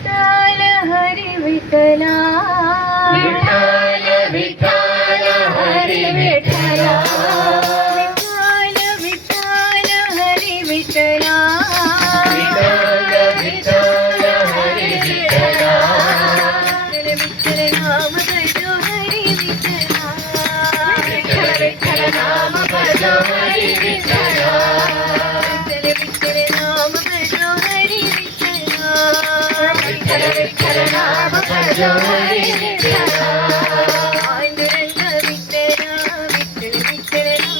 विठ्ठल हरी विठ्ठला विठ्ठल विठ्ठल हरी विठ्ठला विठ्ठल विठ्ठल हरी विठ्ठला विठ्ठल विठ्ठल हरी विठ्ठला विठ्ठल नाम भजो हरी विठ्ठला विठ्ठल विठ्ठल नाम भजो हरी विठ्ठला विठ्ठल नाम भजो हरी विठ्ठला विठ्ठल विठ्ठल नाम भजो हरी विठ्ठला पांडुरंग विठ्ठला विठ्ठल विठ्ठला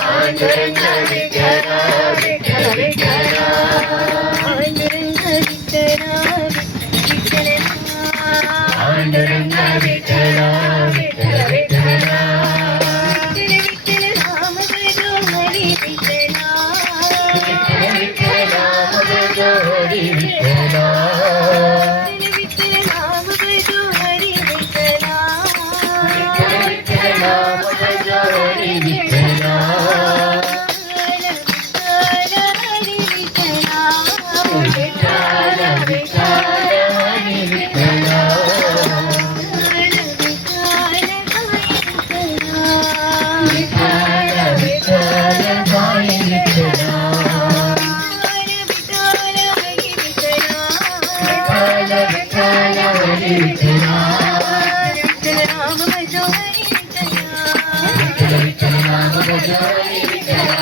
पांडुरंग विठ्ठला विठ्ठल विठ्ठला पांडुरंग विठ्ठला विठ्ठल विठ्ठला पांडुरंग विठ्ठला विठ्ठल विठ्ठला विठ्ठल नाम भजो हरी विठ्ठला विठ्ठल विठ्ठल नाम भजो हरी विठ्ठला विठ्ठल नाम भजो हरी विठ्ठला विठ्ठल विठ्ठल नाम भजो हरी विठ्ठला विठ्ठल विठ्ठल हरी विठ्ठला विठ्ठल विठ्ठल हरी विठ्ठला विठ्ठल विठ्ठल हरी विठ्ठला विठ्ठल विठ्ठल नाम भजो हरी विठ्ठला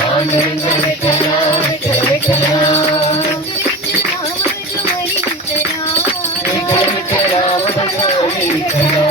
पांडुरंग विठ्ठला विठ्ठल विठ्ठला विठ्ठल विठ्ठल नाम भजो हरी विठ्ठला